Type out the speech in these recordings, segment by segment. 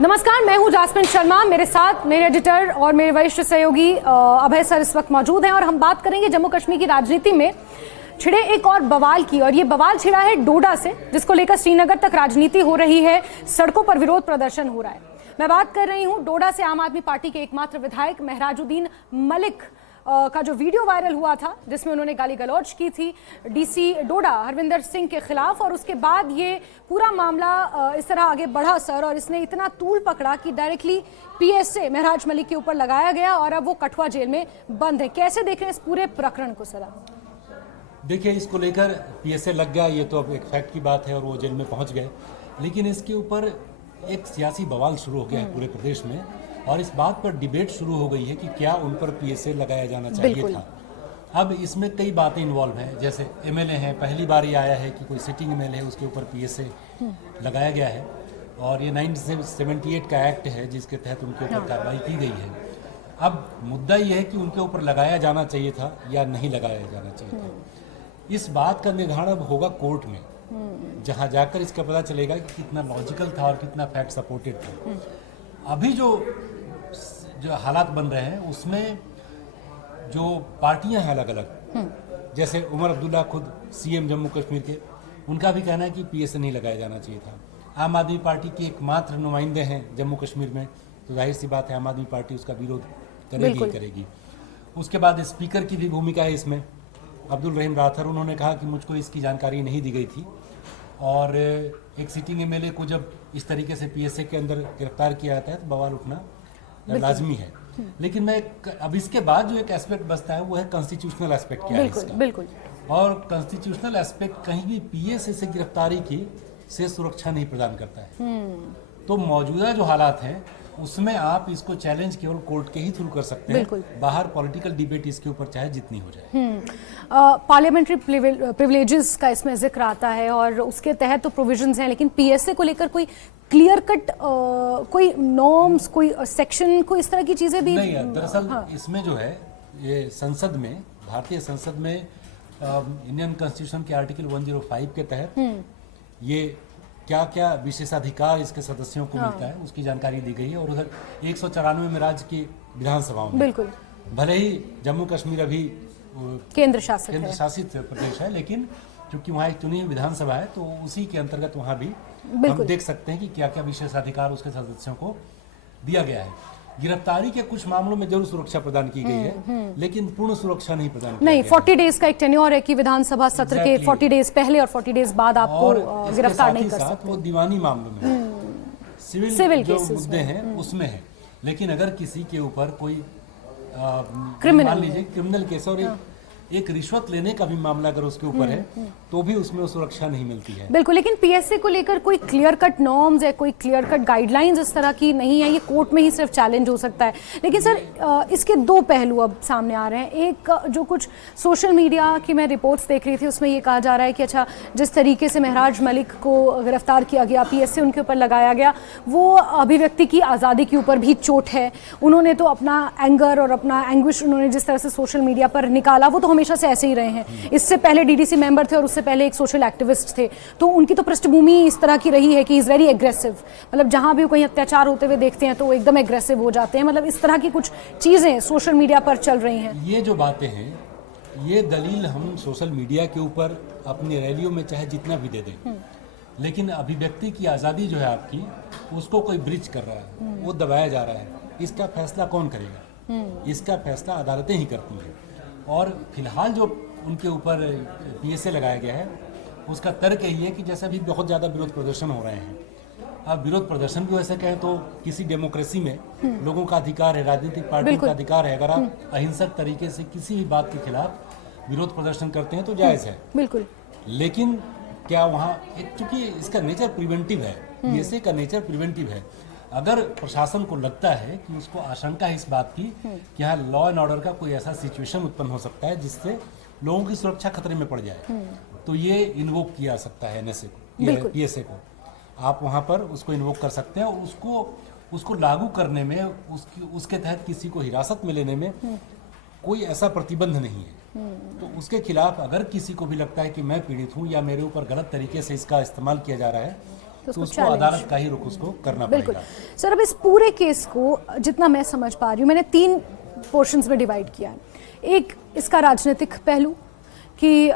नमस्कार, मैं हूं जास्मिन शर्मा। मेरे साथ मेरे एडिटर और मेरे वरिष्ठ सहयोगी अभय सर इस वक्त मौजूद हैं और हम बात करेंगे जम्मू कश्मीर की राजनीति में छिड़े एक और बवाल की। और ये बवाल छिड़ा है डोडा से, जिसको लेकर श्रीनगर तक राजनीति हो रही है, सड़कों पर विरोध प्रदर्शन हो रहा है। मैं बात कर रही हूं डोडा से आम आदमी पार्टी के एकमात्र विधायक महराजुद्दीन मलिक का जो वीडियो वायरल हुआ था, जिसमें उन्होंने गाली गलौज की थी डीसी डोडा हरविंदर सिंह के खिलाफ। और उसके बाद ये पूरा मामला इस तरह आगे बढ़ा सर, और इसने इतना तूल पकड़ा कि डायरेक्टली पीएसए महराज मलिक के ऊपर लगाया गया और अब वो कठुआ जेल में बंद है। कैसे देख रहे हैं इस पूरे प्रकरण को सर? देखिए, इसको लेकर पीएसए लग गया, ये तो अब एक फैक्ट की बात है और वो जेल में पहुंच गए। लेकिन इसके ऊपर एक सियासी बवाल शुरू हो गया है पूरे प्रदेश में, और इस बात पर डिबेट शुरू हो गई है कि क्या उन पर पीएसए लगाया जाना चाहिए था। अब इसमें कई बातें इन्वॉल्व हैं, जैसे एमएलए हैं, पहली बार ये आया है कि कोई सिटिंग एमएलए है उसके ऊपर पीएसए लगाया गया है, और ये 1978 का एक्ट है जिसके तहत उनके ऊपर कार्रवाई की गई है। अब मुद्दा ये है कि उनके ऊपर लगाया जाना चाहिए था या नहीं लगाया जाना चाहिए था। इस बात का निर्धारण अब होगा कोर्ट में, जहां जाकर इसका पता चलेगा कि कितना लॉजिकल था और कितना फैक्ट सपोर्टेड था। अभी जो हालात बन रहे हैं उसमें जो पार्टियां हैं अलग अलग, जैसे उमर अब्दुल्ला खुद सीएम जम्मू कश्मीर के, उनका भी कहना है कि पीएसए नहीं लगाया जाना चाहिए था। आम आदमी पार्टी के एकमात्र नुमाइंदे हैं जम्मू कश्मीर में, तो जाहिर सी बात है आम आदमी पार्टी उसका विरोध करेगी। उसके बाद स्पीकर की भी भूमिका है इसमें। अब्दुल रहीम राथर, उन्होंने कहा कि मुझको इसकी जानकारी नहीं दी गई थी, और एक सिटिंग एमएलए को जब इस तरीके से पीएसए के अंदर गिरफ्तार किया जाता है तो बवाल उठना लाजमी है। लेकिन मैं अब इसके बाद जो एक एस्पेक्ट बचता है वो है कॉन्स्टिट्यूशनल एस्पेक्ट क्या है इसका। बिल्कुल। और कॉन्स्टिट्यूशनल एस्पेक्ट कहीं भी पीएसए से गिरफ्तारी की से सुरक्षा नहीं प्रदान करता है। तो मौजूदा जो हालात हैं उसमें आप इसको चैलेंज केवल कोर्ट के ही थ्रू कर सकते हैं। बाहर पॉलिटिकल डिबेट इसके ऊपर चाहे जितनी हो जाए। पार्लियामेंट्री प्रिविलेजेस का इसमें जिक्र आता है और उसके तहत तो प्रोविजंस हैं, लेकिन पीएसए को लेकर कोई क्लियर कट कोई नॉर्म्स, कोई सेक्शन, कोई इस तरह की चीजें भी नहीं है। दरअसल इसमें जो है, ये संसद में, भारतीय संसद में इंडियन कॉन्स्टिट्यूशन के आर्टिकल 105 के तहत ये क्या क्या विशेषाधिकार इसके सदस्यों को मिलता है उसकी जानकारी दी गई है। और उधर 194 में राज्य की विधानसभाओं में, बिल्कुल, भले ही जम्मू कश्मीर अभी केंद्र शासित प्रदेश है, लेकिन क्योंकि वहाँ एक चुनी हुई विधानसभा है तो उसी के अंतर्गत वहाँ भी हम देख सकते हैं कि क्या क्या विशेषाधिकार उसके सदस्यों को दिया गया है। गिरफ्तारी के कुछ मामलों में जरूर सुरक्षा प्रदान की गई है, लेकिन पूर्ण सुरक्षा नहीं प्रदान की गई। 40 डेज का एक टेन्योर है कि विधानसभा सत्र के 40 डेज पहले और 40 डेज बाद आपको गिरफ्तार नहीं कर सकते। वो दीवानी मामलों में, सिविल जो मुद्दे हैं उसमें है। लेकिन अगर किसी के ऊपर कोई मान लीजिए क्रिमिनल केस और एक रिश्वत लेने का भी मामला अगर उसके ऊपर है तो भी उसमें सुरक्षा नहीं मिलती है। बिल्कुल। लेकिन पीएसए को लेकर कोई क्लियर कट नॉर्म्स है, कोई क्लियर कट गाइडलाइंस इस तरह की नहीं है, ये कोर्ट में ही सिर्फ चैलेंज हो सकता है। लेकिन सर इसके दो पहलू अब सामने आ रहे हैं। एक, जो कुछ सोशल मीडिया की मैं रिपोर्ट्स देख रही थी उसमें ये कहा जा रहा है कि अच्छा, जिस तरीके से महराज मलिक को गिरफ्तार किया गया, पीएसए उनके ऊपर लगाया गया, वो अभिव्यक्ति की आज़ादी के ऊपर भी चोट है। उन्होंने तो अपना एंगर और अपना एंग्विश उन्होंने जिस तरह से सोशल मीडिया पर निकाला, वो तो हमेशा से ऐसे ही रहे हैं। इससे पहले डीडीसी मेंबर थे और उससे पहले एक सोशल एक्टिविस्ट थे, तो उनकी तो पृष्ठभूमि इस तरह की रही है कि इज वेरी एग्रेसिव। मतलब जहां भी कहीं अत्याचार होते हुए देखते हैं तो वो एकदम एग्रेसिव हो जाते हैं। मतलब इस तरह की कुछ चीजें सोशल मीडिया पर चल रही हैं। ये जो बातें हैं, ये दलील हम सोशल मीडिया के ऊपर अपनी रैलियों में चाहे जितना भी दे दें, लेकिन अभिव्यक्ति की आज़ादी जो है आपकी, उसको कोई ब्रिज कर रहा है, वो दबाया जा रहा है। इसका फैसला कौन करेगा? इसका फैसला अदालतें ही करती हैं। और फिलहाल जो उनके ऊपर पीएसए लगाया गया है उसका तर्क यही है कि जैसे अभी बहुत ज़्यादा विरोध प्रदर्शन हो रहे हैं, अब विरोध प्रदर्शन भी वैसे कहें तो किसी डेमोक्रेसी में लोगों का अधिकार है, राजनीतिक पार्टियों का अधिकार है। अगर आप अहिंसक तरीके से किसी भी बात के खिलाफ विरोध प्रदर्शन करते हैं तो जायज़ है, बिल्कुल। लेकिन क्या वहाँ, चूंकि इसका नेचर प्रिवेंटिव है, पीएसए का नेचर प्रिवेंटिव है, अगर प्रशासन को लगता है कि उसको आशंका है इस बात की कि यहाँ लॉ एंड ऑर्डर का कोई ऐसा सिचुएशन उत्पन्न हो सकता है जिससे लोगों की सुरक्षा खतरे में पड़ जाए, तो ये इन्वोक किया जा सकता है एनएसए को, पीएसए को। आप वहाँ पर उसको इन्वोक कर सकते हैं और उसको लागू करने में, उसके तहत किसी को हिरासत में लेने में कोई ऐसा प्रतिबंध नहीं है। तो उसके खिलाफ अगर किसी को भी लगता है कि मैं पीड़ित हूँ या मेरे ऊपर गलत तरीके से इसका इस्तेमाल किया जा रहा है, तो उसको अदालत का ही रुख उसको करना बिल्कुल पड़ेगा। सर। अब इस पूरे केस को जितना मैं समझ पा रही हूँ, मैंने 3 पोर्शंस में डिवाइड किया है। एक इसका राजनीतिक पहलू कि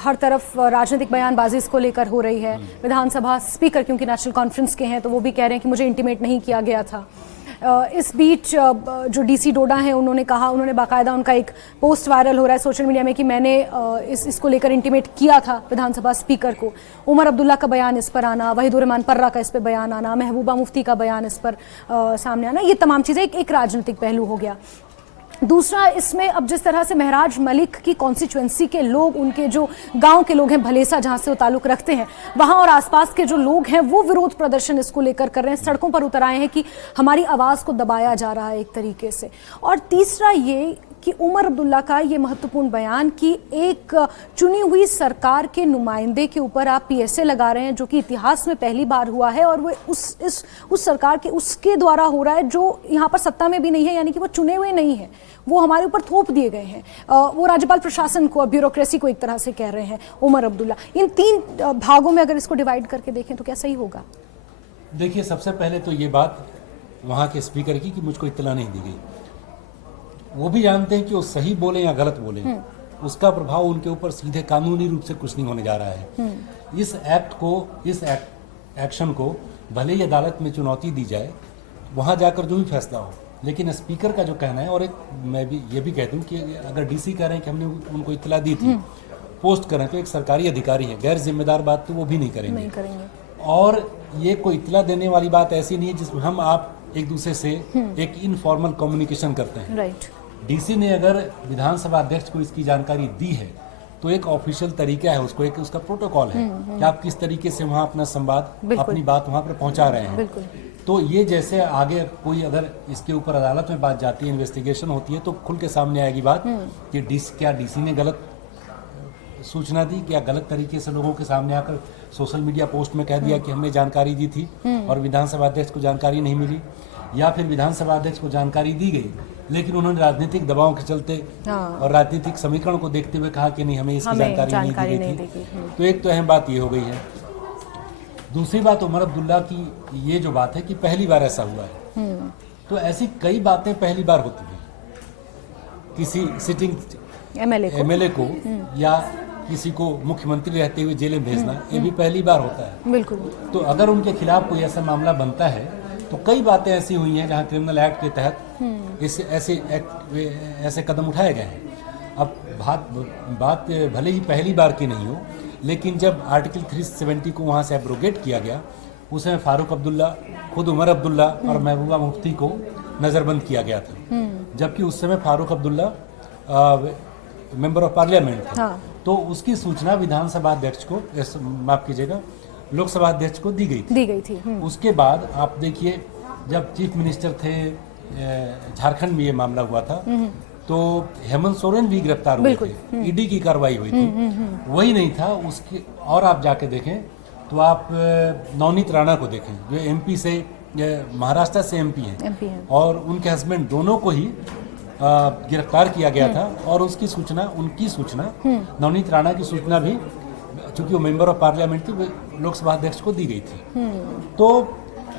हर तरफ राजनीतिक बयानबाजी इसको लेकर हो रही है। विधानसभा स्पीकर क्योंकि नेशनल कॉन्फ्रेंस के हैं तो वो भी कह रहे हैं कि मुझे इंटीमेट नहीं किया गया था। इस बीच जो डीसी डोडा हैं उन्होंने बाकायदा उनका एक पोस्ट वायरल हो रहा है सोशल मीडिया में कि मैंने इसको लेकर इंटीमेट किया था विधानसभा स्पीकर को। उमर अब्दुल्ला का बयान इस पर आना, वहीदुर रहमान पर्रा का इस पर बयान आना, महबूबा मुफ्ती का बयान इस पर सामने आना, ये तमाम चीज़ें एक राजनीतिक पहलू हो गया। दूसरा, इसमें अब जिस तरह से महराज मलिक की कॉन्स्टिट्यूएंसी के लोग, उनके जो गांव के लोग हैं भलेसा जहां से वो ताल्लुक रखते हैं, वहां और आसपास के जो लोग हैं वो विरोध प्रदर्शन इसको लेकर कर रहे हैं, सड़कों पर उतर आए हैं कि हमारी आवाज़ को दबाया जा रहा है एक तरीके से। और तीसरा ये कि उमर अब्दुल्ला का ये महत्वपूर्ण बयान कि एक चुनी हुई सरकार के नुमाइंदे के ऊपर आप पीएसए लगा रहे हैं, जो कि इतिहास में पहली बार हुआ है, और वो उस सरकार के उसके द्वारा हो रहा है जो यहाँ पर सत्ता में भी नहीं है, यानी कि वो चुने हुए नहीं हैं, वो हमारे ऊपर थोप दिए गए हैं। वो राज्यपाल प्रशासन को, ब्यूरोक्रेसी को एक तरह से कह रहे हैं उमर अब्दुल्ला। इन 3 भागों में अगर इसको डिवाइड करके देखें तो क्या सही होगा? देखिए, सबसे पहले तो ये बात वहाँ के स्पीकर की कि मुझको इत्तला नहीं दी गई। वो भी जानते हैं कि वो सही बोले या गलत बोले, उसका प्रभाव उनके ऊपर सीधे कानूनी रूप से कुछ नहीं होने जा रहा है। इस एक्शन को भले ही अदालत में चुनौती दी जाए, वहाँ जाकर जो भी फैसला हो, लेकिन स्पीकर का जो कहना है, और एक मैं भी ये भी कह दूं कि अगर डीसी कह रहे हैं कि हमने उनको इत्तला दी थी, पोस्ट करें, तो एक सरकारी अधिकारी है, गैर जिम्मेदार बात तो वो भी नहीं करेंगे। और ये कोई इत्तला देने वाली बात ऐसी नहीं है जिसमें हम आप एक दूसरे से एक इनफॉर्मल कम्युनिकेशन करते हैं। राइट। डीसी ने अगर विधानसभा अध्यक्ष को इसकी जानकारी दी है तो एक ऑफिशियल तरीका है, उसको एक उसका प्रोटोकॉल है कि आप किस तरीके से वहाँ अपना संवाद, अपनी बात वहाँ पर पहुँचा रहे हैं। तो ये जैसे आगे कोई अगर इसके ऊपर अदालत में बात जाती है, इन्वेस्टिगेशन होती है, तो खुल के सामने आएगी बात कि क्या डीसी ने गलत सूचना दी, क्या गलत तरीके से लोगों के सामने आकर सोशल मीडिया पोस्ट में कह दिया कि हमने जानकारी दी थी और विधानसभा अध्यक्ष को जानकारी नहीं मिली, या फिर विधानसभा अध्यक्ष को जानकारी दी गई लेकिन उन्होंने राजनीतिक दबाव के चलते और राजनीतिक समीकरण को देखते हुए कहा कि नहीं, हमें इसकी जानकारी नहीं दी गई थी। तो एक तो अहम बात ये हो गई है। दूसरी बात उमर अब्दुल्ला की ये जो बात है कि पहली बार ऐसा हुआ है, तो ऐसी कई बातें पहली बार होती हैं। किसी सिटिंग एमएलए को या किसी को मुख्यमंत्री रहते हुए जेल में भेजना, ये भी पहली बार होता है। बिल्कुल। तो अगर उनके खिलाफ कोई ऐसा मामला बनता है तो कई बातें ऐसी हुई हैं जहां क्रिमिनल एक्ट के तहत ऐसे कदम उठाए गए हैं। अब बात भले ही पहली बार की नहीं हो, लेकिन जब आर्टिकल 370 को वहां से एब्रोगेट किया गया, उसमें फारूक अब्दुल्ला, खुद उमर अब्दुल्ला और महबूबा मुफ्ती को नज़रबंद किया गया था, जबकि उस समय Farooq Abdullah member of parliament थे। हाँ। तो उसकी सूचना विधानसभा अध्यक्ष को, माफ कीजिएगा, लोकसभा अध्यक्ष को दी गई थी। उसके बाद आप देखिए, जब चीफ मिनिस्टर थे झारखंड में ये मामला हुआ था, तो हेमंत सोरेन भी गिरफ्तार हुए थे, ईडी की कार्रवाई हुई थी। वही नहीं था उसकी, और आप जाके देखें तो आप नवनीत राणा को देखें, जो एमपी से, महाराष्ट्र से एमपी हैं, और उनके हस्बैंड दोनों को ही गिरफ्तार किया गया था। और उनकी सूचना नवनीत राणा की सूचना भी, चूंकि वो मेंबर ऑफ पार्लियामेंट थी, लोकसभा अध्यक्ष को दी गई थी। तो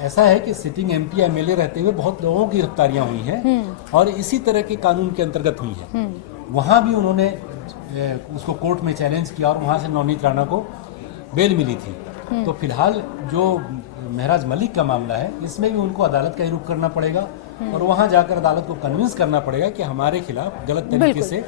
ऐसा है कि सिटिंग एमपी एमएलए रहते हुए बहुत लोगों की गिरफ्तारियां हुई हैं और इसी तरह के कानून के अंतर्गत हुई हैं। वहाँ भी उन्होंने उसको कोर्ट में चैलेंज किया और वहाँ से नवनीत राणा को बेल मिली थी। तो फिलहाल जो महराज मलिक का मामला है, इसमें भी उनको अदालत का ही रुख करना पड़ेगा और वहाँ जाकर अदालत को कन्विंस करना पड़ेगा कि हमारे खिलाफ गलत तरीके से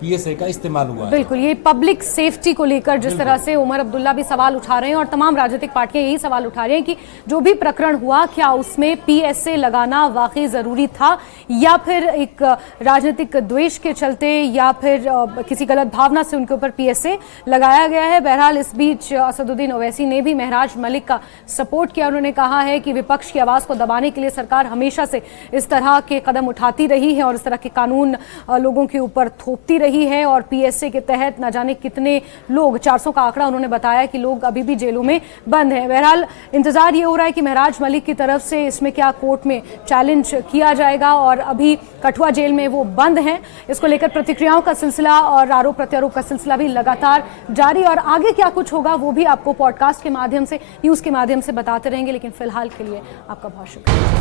पीएसए का इस्तेमाल हुआ है। बिल्कुल, ये पब्लिक सेफ्टी को लेकर जिस तरह से उमर अब्दुल्ला भी सवाल उठा रहे हैं और तमाम राजनीतिक पार्टियां यही सवाल उठा रहे हैं कि जो भी प्रकरण हुआ, क्या उसमें पीएसए लगाना वाकई जरूरी था या फिर एक राजनीतिक द्वेष के चलते या फिर किसी गलत भावना से उनके ऊपर पीएसए लगाया गया है। बहरहाल इस बीच असदुद्दीन ओवैसी ने भी महराज मलिक का सपोर्ट किया। उन्होंने कहा है कि विपक्ष की आवाज़ को दबाने के लिए सरकार हमेशा से इस तरह के कदम उठाती रही है और इस तरह के कानून लोगों के ऊपर थोपती रही रही है और पीएसए के तहत न जाने कितने लोग, 400 का आंकड़ा उन्होंने बताया कि लोग अभी भी जेलों में बंद हैं। बहरहाल इंतजार ये हो रहा है कि महराज मलिक की तरफ से इसमें क्या कोर्ट में चैलेंज किया जाएगा, और अभी कठुआ जेल में वो बंद हैं। इसको लेकर प्रतिक्रियाओं का सिलसिला और आरोप प्रत्यारोप का सिलसिला भी लगातार जारी, और आगे क्या कुछ होगा वो भी आपको पॉडकास्ट के माध्यम से, न्यूज़ के माध्यम से बताते रहेंगे। लेकिन फिलहाल के लिए आपका बहुत शुक्रिया।